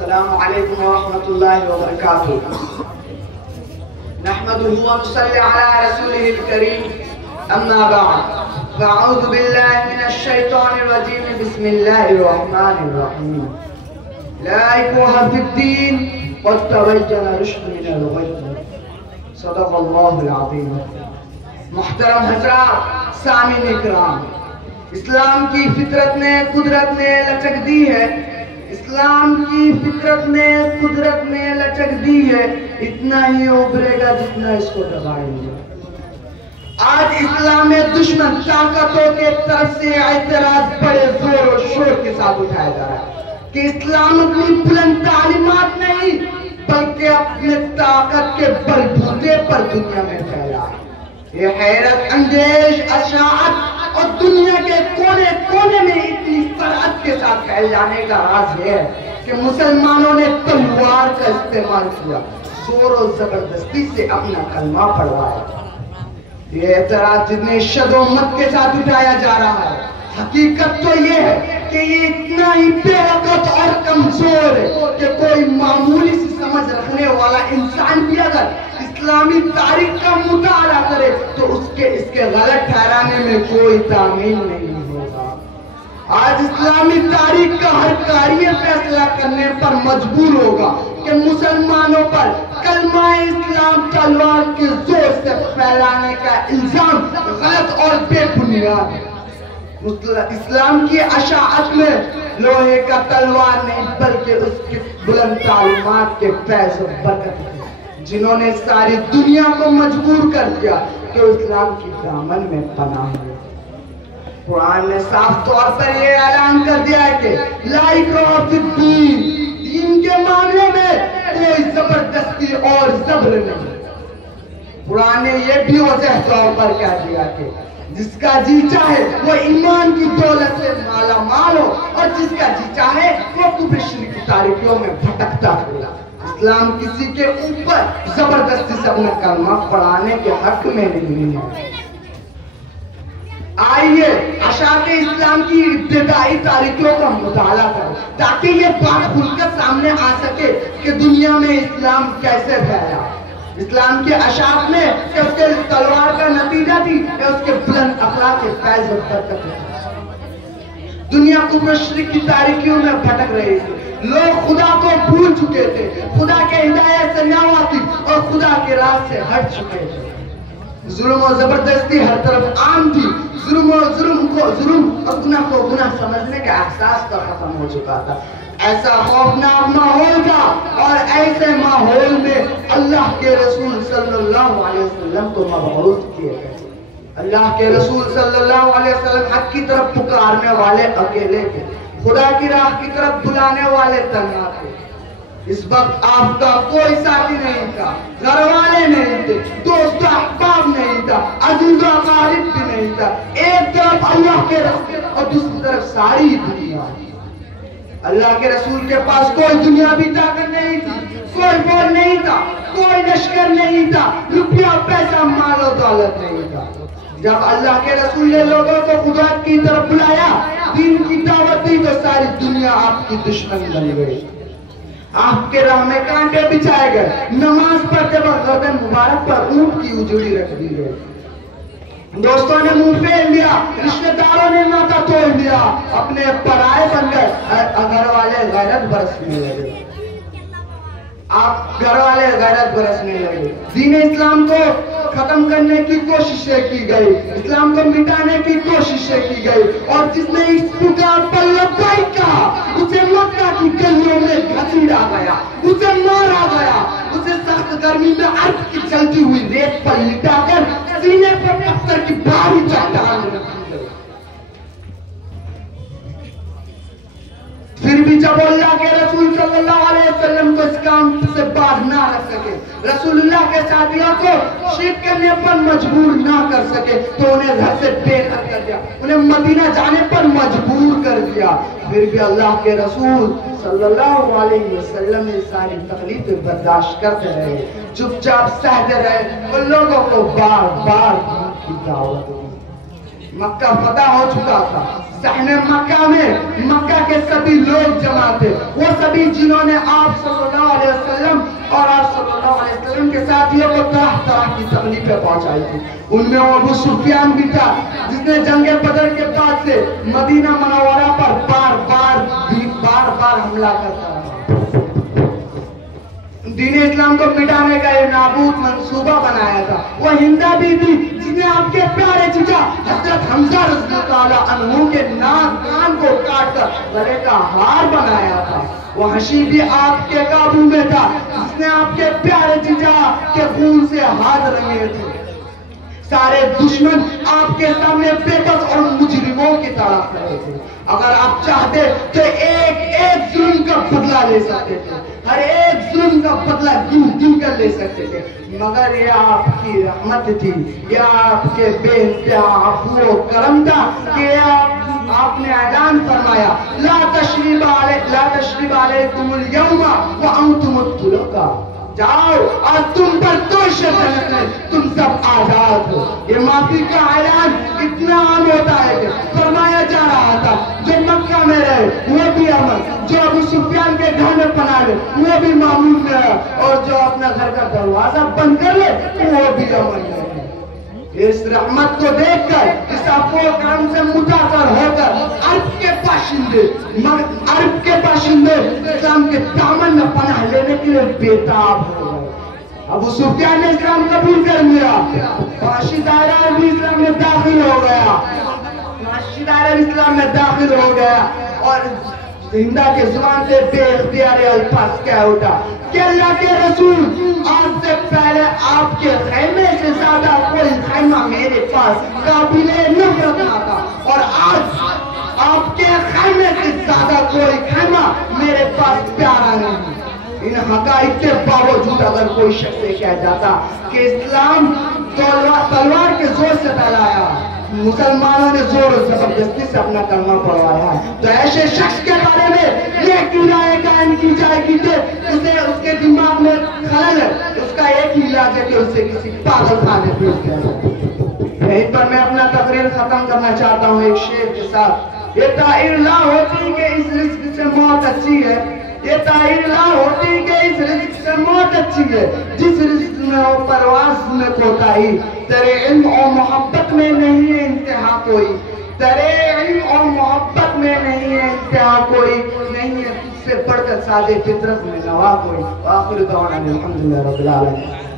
السلام علیکم ورحمۃ اللہ وبرکاتہ نحمده ونصلي على رسوله الكريم اما بعد فاعوذ باللہ من الشیطان الرجیم بسم اللہ الرحمن الرحیم لا اکراہ فی الدین قد تبین الرشد من الغی صدق اللہ العظیم محترم حضرات سامعین اکرام اسلام کی فطرت نے قدرت نے لچک دی ہے اسلام کی فطرت نے قدرت نے لچک دی ہے اتنا ہی ابھرے گا جتنا اس کو دبائیں گے آج اسلام میں دشمن طاقتوں کے طرف سے اعتراض بڑے زور و شور کے ساتھ اٹھایا جا رہا ہے کہ اسلام اپنی بلند تعلیمات نہیں بلکہ اپنے طاقت کے بل بوتے پر دنیا میں پھیلا ہے یہ حیرت انگیز اشاعت اور دنیا کے کونے کونے میں اتنی سرعت کے ساتھ پھیل جانے کا راز یہ ہے کہ مسلمانوں نے تلوار کا استعمال کیا زور و زبردستی سے اپنا کلمہ پڑھوایا یہ اعتراض جتنے شد و مت کے ساتھ اٹھایا جا رہا ہے حقیقت تو یہ ہے کہ یہ اتنا ہی بے وقت اور کمزور ہے کہ کوئی معمولی سی سمجھ رکھنے والا انسان بھی اگر اسلامی تاریخ کا مطالعہ کرے تو اس کے غلط ٹھہرانے میں کوئی تعمیل نہیں ہوگا آج اسلامی تاریخ کا ہر قاری فیصلہ کرنے پر مجبور ہوگا کہ مسلمانوں پر کلمہ اسلام تلوار کے زور سے پھیلانے کا الزام غلط اور بے بنیاد ہے اسلام کی اشاعت میں لوہے کا تلوار نہیں بلکہ اس کی بلند تعلیمات کے فیض و برکت ہے جنہوں نے ساری دنیا کو مجبور کر دیا کہ اسلام کی دامن میں پناہ ہو قرآن نے صاف طور پر یہ اعلان کر دیا ہے کہ لا اکراہ فی الدین دین کے معاملے میں کوئی زبردستی اور زبر نہیں قرآن نے یہ بھی واضح طور پر کہہ دیا کہ جس کا جی چاہے وہ ایمان کی دولت سے مالا مال ہو اور جس کا جی چاہے وہ کفر شرک کی تاریکیوں میں بھٹکتا پھرا اسلام کسی کے اوپر زبردستی سے اپنا کلمہ پڑھانے کے حق میں نہیں ہے آئیے اشاعت اسلام کی ابتدائی تاریخوں کا مطالعہ کریں تاکہ یہ بات کھل کر سامنے آ سکے کہ دنیا میں اسلام کیسے پھیلا اسلام کے اشاعت میں کہ اس کے تلوار کا نتیجہ تھی کہ اس کے بلند اخلاق کے فیض و برکت تھی دنیا کفر شرک کی تاریکیوں میں بھٹک رہی تھی لوگ خدا کو بھول چکے تھے خدا کے ہدایت سے نہ واقف تھی اور خدا کے راہ سے ہٹ چکے تھے ظلم و زبردستی ہر طرف عام تھی ظلم اور گناہ کو گناہ سمجھنے کا احساس کا ختم ہو چکا تھا ایسا خوفناک ماحول تھا اور ایسے ماحول میں اللہ کے رسول صلی اللہ علیہ وسلم کو مبعوث کیے گئے اللہ کے رسول صلی اللہ علیہ وسلم حق کی طرف پکارنے والے اکیلے تھے خدا کی راہ کی طرف بلانے والے تنہا تھے اس وقت آپ کا کوئی ساتھی نہیں تھا گھر والے نہیں تھے دوست احباب نہیں تھا عزیز و اقارب بھی نہیں تھا ایک طرف اللہ کے رسول اور دوسری طرف ساری دنیا اللہ کے رسول کے پاس کوئی دنیاوی طاقت نہیں تھی کوئی بول نہیں تھا کوئی لشکر نہیں تھا روپیہ پیسہ مال و دولت نہیں تھا جب اللہ کے رسول نے لوگوں کو خدا کی طرف بلایا دین کی دعوت دی تو ساری دنیا آپ کی دشمن بن گئی آپ کے راہ میں کانٹے بچھائے گئے نماز پڑھتے وقت گردن مبارک پر اونٹ کی اجڑی رکھ دی گئی دوستوں نے منہ پھیر لیا رشتہ داروں نے ناتا توڑ لیا اپنے پرائے بن گئے گھر والے غیرت برسنے لگے آپ گھر والے غیرت برسنے لگے دین اسلام کو ختم کرنے کی کوششیں کی گئی اسلام کو مٹانے کی کوششیں کی گئی اور جس نے اس پکار پر لبیک کہا اسے مکہ کی گلیوں میں گھسیٹا گیا اسے مارا گیا اسے سخت گرمی میں ارد کی چلتی ہوئی ریت پر لٹا کر سینے پر پتھر کی بھاری چٹان رکھی گئی پھر بھی جب اللہ کے رسول صلی اللہ علیہ وسلم کو اس کام سے باز نہ رکھ سکے رسول اللہ کے ساتھیوں کو شرک کرنے پر مجبور نہ کر سکے تو انہیں گھر سے بے گھر کر دیا انہیں مدینہ جانے پر مجبور کر دیا پھر بھی اللہ کے رسول صلی اللہ علیہ وسلم نے ساری تکلیفیں برداشت کرتے رہے چپ چاپ سہتے رہے اور لوگوں کو بار بار کی دعوت دی مکہ فتح ہو چکا تھا صحن مکہ میں مکہ کے سبھی لوگ جمع تھے، وہ سبھی جنہوں نے آپ صلی اللہ علیہ وسلم اور آپ صلی اللہ علیہ وسلم کے ساتھیوں کو طرح طرح کی تکلیفیں پہنچائی تھی۔ ان میں ابو سفیان بھی تھا جس نے جنگ بدر کے بعد سے مدینہ منورہ پر بار بار حملہ کرتا رہا، دین اسلام کو مٹانے کا یہ نابود منصوبہ بنایا تھا۔ وہ ہندہ بی بی جس نے آپ کے پیارے چچا حضرت حمزہ رضی اللہ عنہ کے ناک کان کو کاٹ کر گلے کا ہار بنایا تھا۔ وہ حشی بھی آپ کے قابو میں تھا جس نے آپ کے پیارے چچا کے خون سے ہاتھ رنگے تھے۔ سارے دشمن آپ کے سامنے بے بس اور مجرموں کی طرح کھڑے تھے۔ اگر آپ چاہتے تو ایک ظلم کا بدلہ لے سکتے تھے، ہر ایک ظلم کا بدلہ دن کر لے سکتے تھے، مگر یہ آپ کی رحمت تھی، یہ آپ کے بے انتہا عفو و کرم تھا کہ آپ نے اعلان فرمایا لا تشریب علیکم اليوم وانتم الطلقاء، جاؤ اور تم پر کوئی شرط نہیں، تم سب آزاد ہو۔ یہ معافی کا اعلان اتنا عام ہوتا ہے کہ فرمایا جا رہا تھا جو مکہ میں رہے وہ بھی امن، جو ابو سفیان کے گھر میں پناہ لے وہ بھی معمول میں رہے، اور جو اپنا گھر کا دروازہ بند کر لے وہ بھی امن میں رہے۔ اس رحمت کو دیکھ کر، اس عفو و کرم سے متاثر ہو کر عرب کے باشندے اسلام کے دامن میں پناہ لینے کے لیے بےتاب ہو گئے۔ ابو سفیان نے اسلام قبول کر لیا، معاشی دائرہ بھی اسلام میں داخل ہو گیا، اور زندہ کے زبان سے بے اختیار الفاظ کہہ اٹھا کہ اللہ کے رسول، آج سے پہلے آپ کے خیمے سے زیادہ کوئی خیمہ میرے پاس قابل نفرت نہ تھا، اور آج آپ کے خیمے سے زیادہ کوئی خیمہ میرے پاس پیارا نہیں۔ ان حقائق کے باوجود اگر کوئی شخص کہہ جاتا کہ اسلام تلوار کے زور سے پھیلایا، مسلمانوں نے زور و زبردستی سے اپنا کلمہ پڑھوایا ہے، تو ایسے شخص کے بارے میں یہ کیوں رائے قائم کی جائے گی کہ اس کے دماغ میں خلل ہے، اس کا ایک ہی علاج ہے کہ اسے کسی پاگل خانے بھیج دیا جائے۔ یہیں پر میں اپنا تقریر ختم کرنا چاہتا ہوں ایک شعر کے ساتھ۔ یہ طائر لا ہوتی کہ اس رزق سے موت اچھی ہے، یہ طائر لا ہوتی کہ اس رزق سے موت اچھی ہے، جس رزق میں ہو پرواز میں کوتاہی، تیرے علم اور محبت میں نہیں ہے انتہا کوئی، تیرے علم اور محبت میں نہیں ہے انتہا کوئی، نہیں ہے تجھ سے بڑھ کر سادے فطرت میں نوا کوئی۔ وآخر دعوانا الحمدللہ رب العالمین۔